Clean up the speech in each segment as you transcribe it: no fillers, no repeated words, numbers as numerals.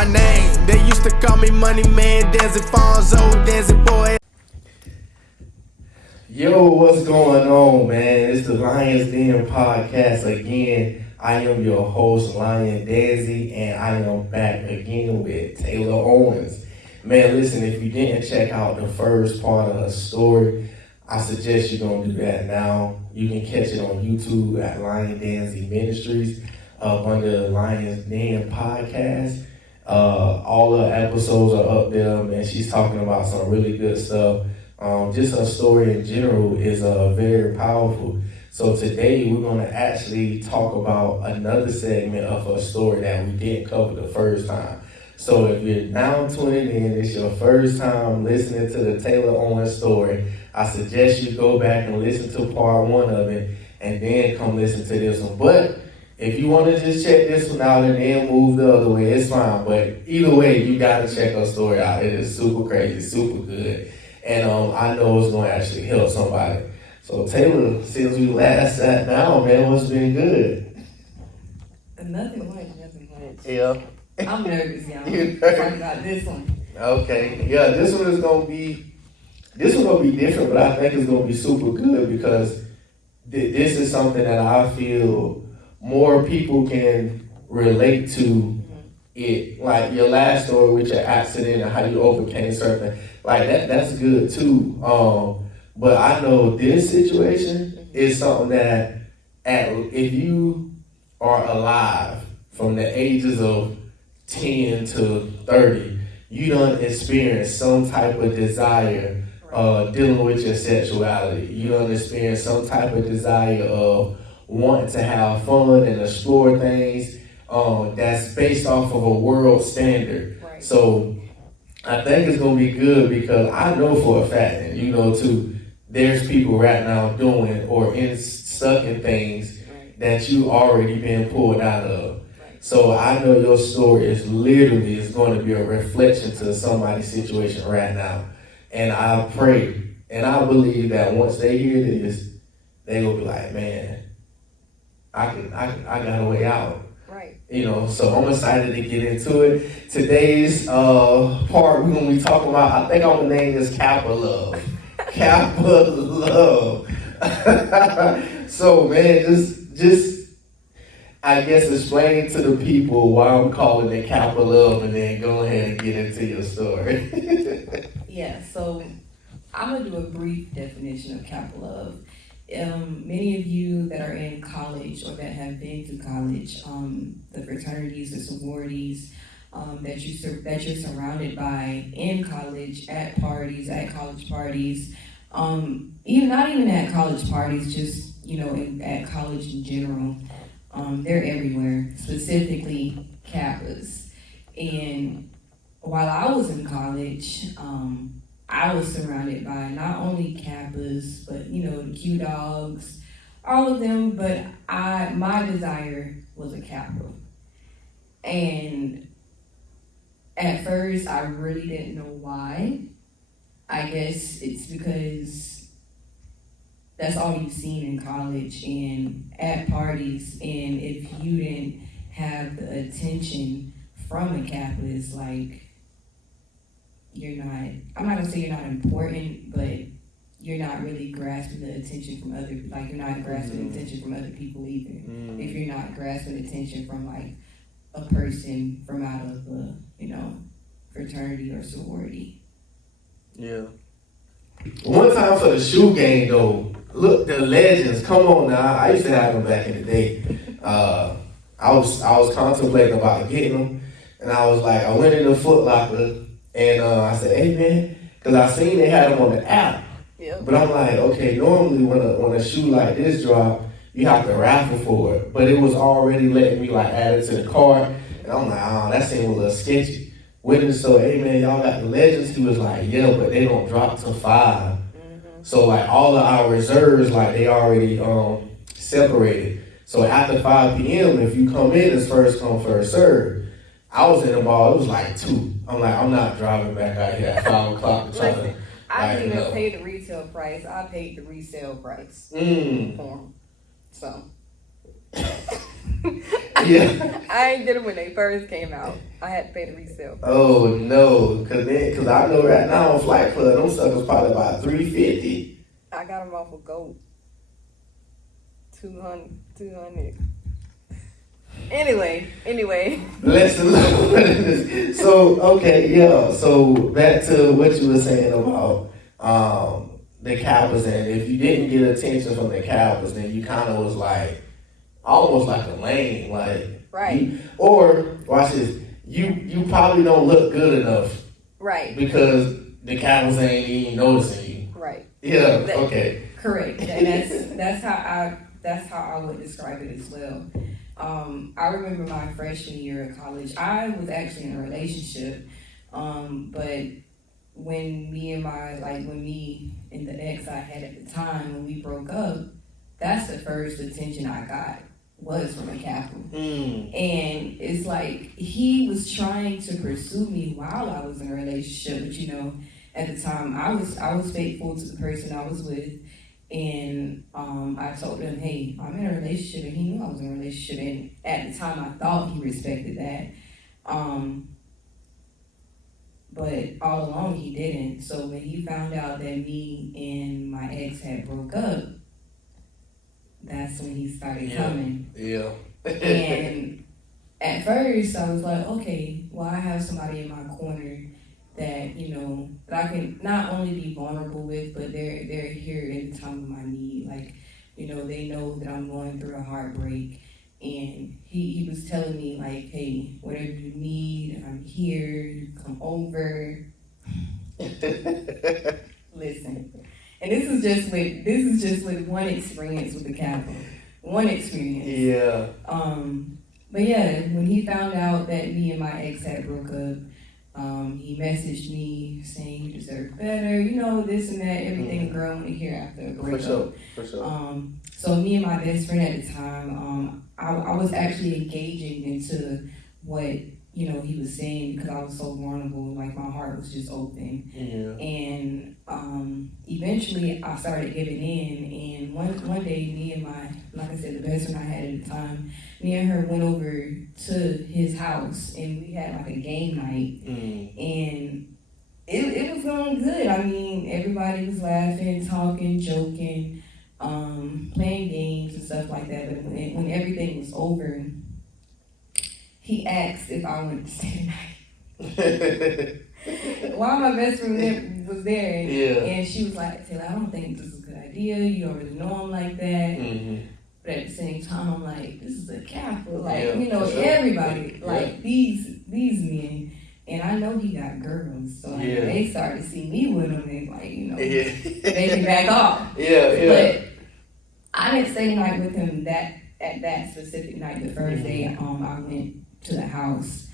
my name. They used to call me Money Man, Danzy Fonzo, Danzy Boy. Yo, what's going on, man? It's the Lions Den podcast again. I am your host, Lion Danzy, and I am back again with Taylor Owens. Man, listen, if you didn't check out the first part of her story, I suggest you're going to do that now. You can catch it on YouTube at Lion Danzy Ministries under the Lions Den podcast. All the episodes are up there, man. She's talking about some really good stuff. Just her story in general is very powerful. So today we're going to actually talk about another segment of her story that we didn't cover the first time. So if you're now tuning in, it's your first time listening to the Taylor Owens story, I suggest you go back and listen to part one of it and then come listen to this one. But if you want to just check this one out and then move the other way, it's fine. But either way, you got to check her story out. It is super crazy, super good. And I know it's going to actually help somebody. So Taylor, since we last sat down, man, what's been good? Nothing much. Yeah. I'm nervous, y'all. You're nervous? Talking about this one. Okay. Yeah, this one is going to be different, but I think it's going to be super good because this is something that I feel more people can relate to it. Like your last story with your accident and how you overcame something. Like that's good too. But I know this situation is something that if you are alive from the ages of 10 to 30, you done experience some type of desire dealing with your sexuality. You done experience some type of desire of wanting to have fun and explore things that's based off of a world standard. Right. So I think it's going to be good because I know for a fact, and you know too, there's people right now doing or stuck in things that you already been pulled out of. Right. So I know your story is going to be a reflection to somebody's situation right now. And I pray and I believe that once they hear this, they will be like, man, I got a way out. Right. You know, so I'm excited to get into it. Today's part we're gonna be talking about, I think I'm gonna name this Kappa Love. Kappa Love. So man, just I guess explain to the people why I'm calling it Kappa Love and then go ahead and get into your story. Yeah, so I'm gonna do a brief definition of Kappa Love. Many of you that are in college or that have been to college, the fraternities, the sororities, that you're surrounded by in college, at parties, at college parties, even not even at college parties, just at college in general, they're everywhere. Specifically, Kappas. And while I was in college, I was surrounded by not only Kappas, but the Q Dogs, all of them. But my desire was a Kappa, and at first I really didn't know why. I guess it's because that's all you've seen in college and at parties, and if you didn't have the attention from a Kappa, it's like I'm not gonna say you're not important, but you're not really grasping the attention from other, you're not grasping attention from other people either. If you're not grasping attention from a person from out of a, fraternity or sorority. Yeah. One time for the shoe game though, look, the legends, come on now. I used to have them back in the day. I was contemplating about getting them, and I was like, I went in the Foot Locker. And I said, hey man, because I seen they had them on the app. Yep. But I'm like, okay, normally when a shoe like this drop, you have to raffle for it. But it was already letting me add it to the cart. And I'm like, that seemed a little sketchy. Went and so, hey man, y'all got the legends? He was like, yeah, but they don't drop till 5. So all of our reserves, they already separated. So after 5 p.m., if you come in, it's first come, first serve. I was in the mall, it was 2. I'm like, I'm not driving back out here at 5 o'clock to try to. I didn't even pay the retail price. I paid the resale price for them. So Yeah. I ain't get them when they first came out. I had to pay the resale. Oh no, cause I know right now on Flight Club, them suckers probably about $350. I got them off of Gold. 200. Anyway. Lesson learned. So okay, yeah. So back to what you were saying about the Kappas, and if you didn't get attention from the Kappas, then you kind of was like almost like a lame, like Right. or watch this. You probably don't look good enough, Right. because the Kappas ain't even noticing you. Right. Yeah. Okay. Correct, and that's how I would describe it as well. I remember my freshman year of college. I was actually in a relationship, but when me and the ex I had at the time, when we broke up, that's the first attention I got was from a Kappa. And it's like he was trying to pursue me while I was in a relationship, but at the time I was faithful to the person I was with. And I told him, hey, I'm in a relationship, and he knew I was in a relationship. And at the time, I thought he respected that. But all along, he didn't. So when he found out that me and my ex had broke up, that's when he started coming. Yeah. And at first, I was like, okay, well, I have somebody in my corner that that I can not only be vulnerable with, but they're here in the time of my need. Like, they know that I'm going through a heartbreak, and he was telling me like, hey, whatever you need, I'm here. Come over. Listen, and this is just with one experience with the Kappa, one experience. Yeah. But yeah, when he found out that me and my ex had broke up. He messaged me saying you deserve better, this and that, everything a girl want to hear after a breakup. For sure. So me and my best friend at the time, I was actually engaging into what he was saying, because I was so vulnerable, like my heart was just open. Yeah. And eventually I started giving in, and one day me and like I said, the best friend I had at the time, me and her went over to his house, and we had like a game night, and it was going good. I mean, everybody was laughing, talking, joking, playing games and stuff like that. But when everything was over, he asked if I wanted to stay the night. While my best friend was there, and she was like, Taylor, I don't think this is a good idea. You don't really know him like that. But at the same time, I'm like, this is a Kappa. Like, everybody, like these men. And I know he got girls. So they started to see me with him and like, maybe back off. But I didn't stay the night with him at that specific night. The first day I went to the house.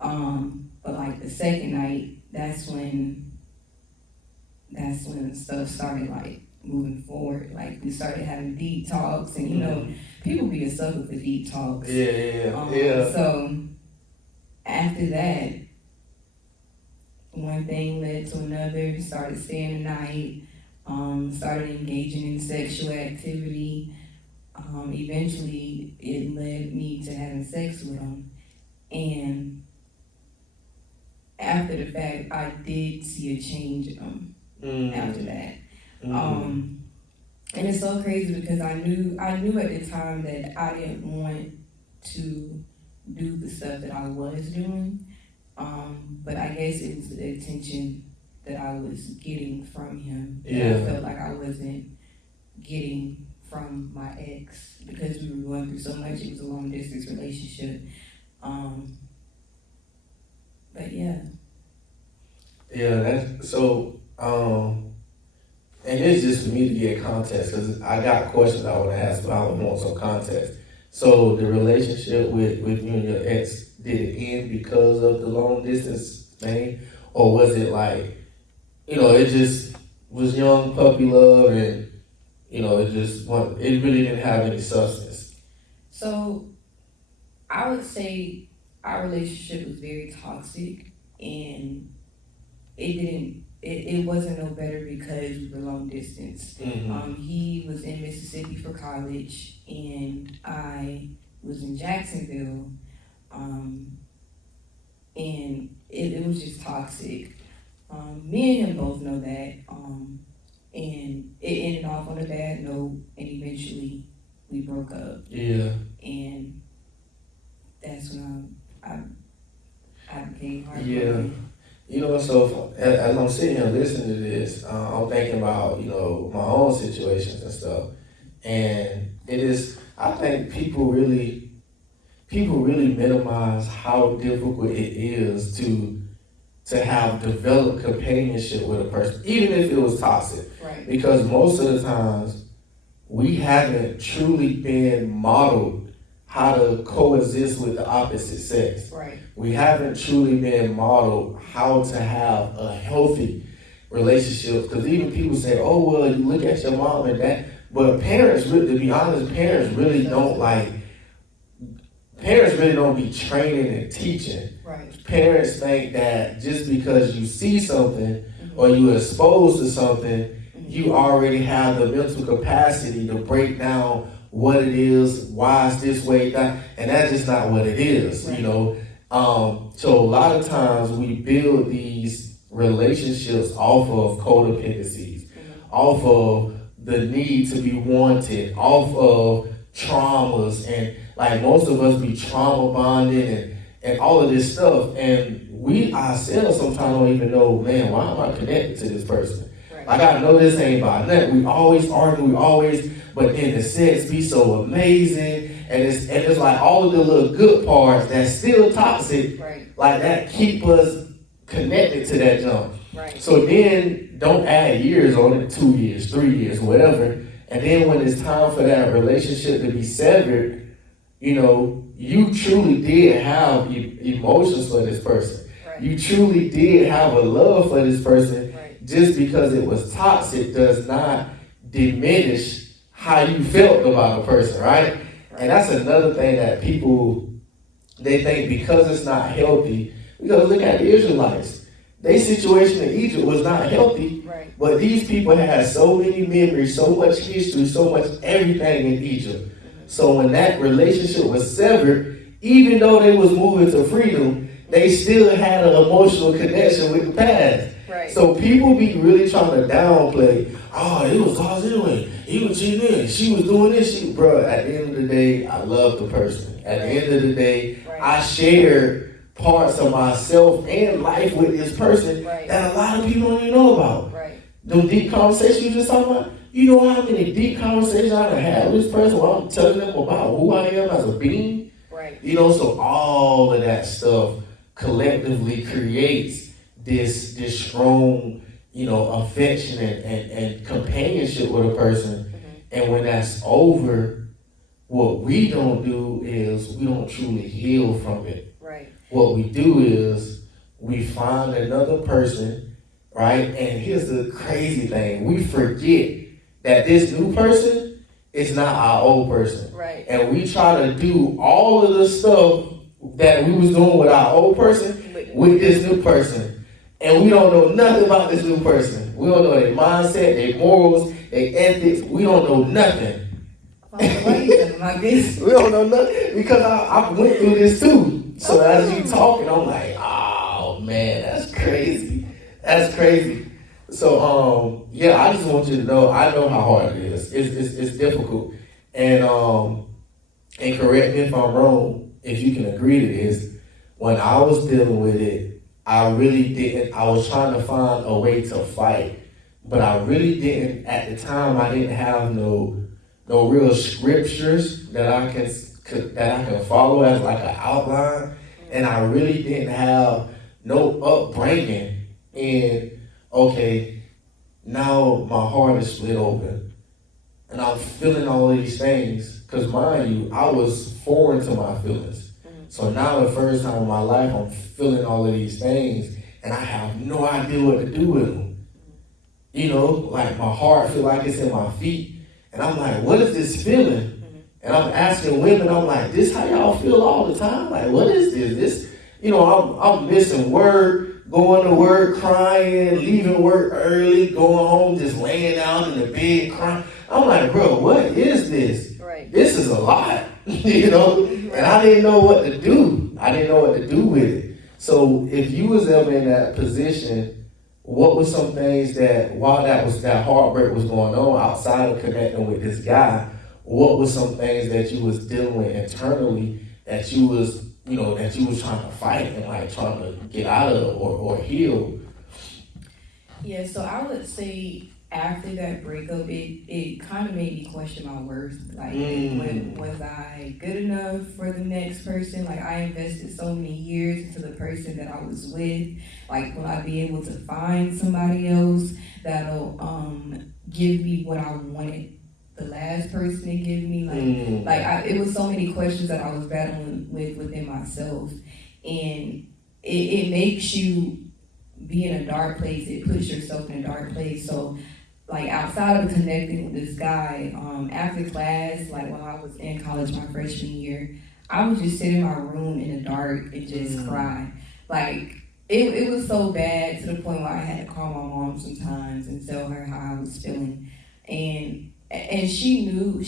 But like the second night, that's when stuff started like moving forward. Like we started having deep talks, and people be a sucker for deep talks. So after that, one thing led to another. Started staying the night. Started engaging in sexual activity. Eventually, it led me to having sex with him. And after the fact, I did see a change in him after that. And it's so crazy because I knew at the time that I didn't want to do the stuff that I was doing. But I guess it was the attention that I was getting from him. I felt like I wasn't getting from my ex because we were going through so much. It was a long distance relationship. But yeah. Yeah, that's so. And it's just for me to get context, because I got questions I want to ask, but I would want some context. So the relationship with you and your ex, did it end because of the long distance thing, or was it like, it just was young puppy love, and it really didn't have any substance? So I would say our relationship was very toxic, and it wasn't no better because we were long distance. He was in Mississippi for college, and I was in Jacksonville, and it was just toxic. Me and him both know that, and it ended off on a bad note, and eventually we broke up. Yeah. And that's when I became Yeah. heartbroken. You know, so as I'm sitting here listening to this, I'm thinking about, you know, my own situations and stuff. And it is, I think people really minimize how difficult it is to have developed companionship with a person, even if it was toxic. Right. Because most of the times we haven't truly been modeled how to coexist with the opposite sex. Right. We haven't truly been modeled how to have a healthy relationship. Because even people say, oh, well, you look at your mom and dad. But parents, really, to be honest, parents really don't be training and teaching. Right. Parents think that just because you see something or you're exposed to something, you already have the mental capacity to break down what it is, why it's this way, that, and that's just not what it is, right. You know. So a lot of times we build these relationships off of codependencies, off of the need to be wanted, off of traumas, and like most of us be trauma bonded and all of this stuff, and we ourselves sometimes don't even know, man, why am I connected to this person? Right. Like, I know this ain't about nothing. We always argue, but then the sex be so amazing, and it's like all of the little good parts that's still toxic, right. Like that keep us connected to that junk. Right. So then don't add years on it, 2 years, 3 years, whatever. And then when it's time for that relationship to be severed, you know, you truly did have emotions for this person. Right. You truly did have a love for this person. Right. Just because it was toxic does not diminish how you felt about a person, right? And that's another thing that people, they think because it's not healthy, because look at the Israelites. Their situation in Egypt was not healthy, right. But these people had so many memories, so much history, so much everything in Egypt. So when that relationship was severed, even though they was moving to freedom, they still had an emotional connection with the past. Right. So people be really trying to downplay, oh, it was ours anyway. He was cheating in. She was doing this. Bro, at the end of the day, I love the person. At the end of the day, I shared parts of myself and life with this person that a lot of people don't even know about. Right. Them deep conversations you just talking about, you know how many deep conversations I done had with this person where I'm telling them about who I am as a being? Right. You know, so all of that stuff collectively creates this strong, you know, affection and companionship with a person. And when that's over, what we don't do is we don't truly heal from it. Right. What we do is we find another person, right? And here's the crazy thing. We forget that this new person is not our old person. Right. And we try to do all of the stuff that we was doing with our old person with this new person. And we don't know nothing about this new person. We don't know their mindset, their morals, their ethics. We don't know nothing. Why are you telling my business? We don't know nothing because I went through this too. So as you talking, I'm like, oh man, that's crazy. That's crazy. So yeah, I just want you to know, I know how hard it is. It's difficult. And correct me if I'm wrong, if you can agree to this, when I was dealing with it, I really didn't, I was trying to find a way to fight, but I really didn't, at the time, I didn't have no real scriptures that I can follow as like an outline, and I really didn't have no upbringing in, okay, now my heart is split open, and I'm feeling all of these things, because mind you, I was foreign to my feelings. So now the first time in my life, I'm feeling all of these things, and I have no idea what to do with them. You know, like my heart feel like it's in my feet, and I'm like, what is this feeling? And I'm asking women, I'm like, this how y'all feel all the time? Like, what is this? This, you know, I'm missing work, going to work, crying, leaving work early, going home, just laying down in the bed crying. I'm like, bro, what is this? Right. This is a lot. you know, and I didn't know what to do. I didn't know what to do with it. So if you was ever in that position, what were some things that while that heartbreak was going on outside of connecting with this guy, what were some things that you was dealing with internally that you was trying to fight and like trying to get out of or heal? Yeah, so I would say after that breakup, it kind of made me question my worth. Like, was I good enough for the next person? Like, I invested so many years into the person that I was with. Like, will I be able to find somebody else that'll give me what I wanted the last person to give me? It was so many questions that I was battling within myself, and it makes you be in a dark place. It puts yourself in a dark place. So, like, outside of connecting with this guy, after class, like when I was in college my freshman year, I would just sit in my room in the dark and just cry. Like, it was so bad to the point where I had to call my mom sometimes and tell her how I was feeling. And she knew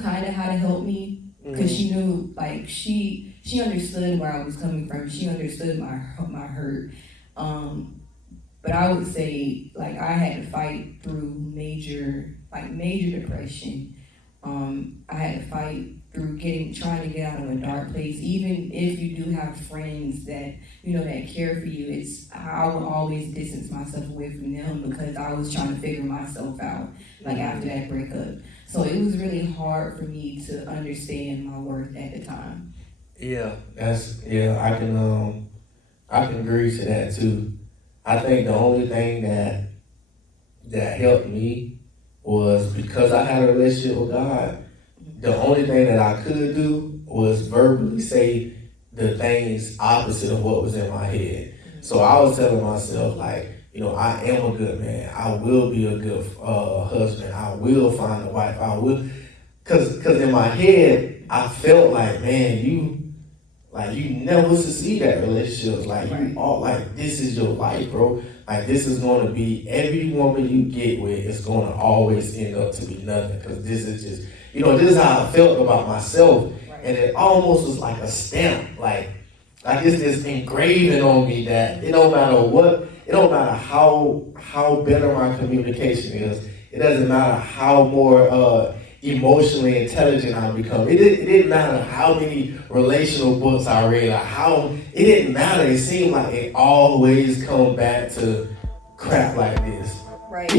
kind of how to help me, because she knew, like, she understood where I was coming from. She understood my hurt. But I would say, like, I had to fight through major depression. I had to fight through trying to get out of a dark place. Even if you do have friends that, that care for you, I would always distance myself away from them because I was trying to figure myself out, like, after that breakup. So it was really hard for me to understand my worth at the time. I can agree to that too. I think the only thing that helped me was because I had a relationship with God. The only thing that I could do was verbally say the things opposite of what was in my head. So I was telling myself, like, I am a good man. I will be a good husband. I will find a wife. I will, cause in my head I felt like, man, you never succeed at relationships. Like, this is your life, bro. Like, this is going to be, every woman you get with is going to always end up to be nothing. Because this is just, this is how I felt about myself. And it almost was like a stamp. Like it's this engraving on me that it don't matter what, it don't matter how better my communication is. It doesn't matter how more emotionally intelligent I become. It didn't matter how many relational books I read, it didn't matter. It seemed like it always come back to crap like this. Right.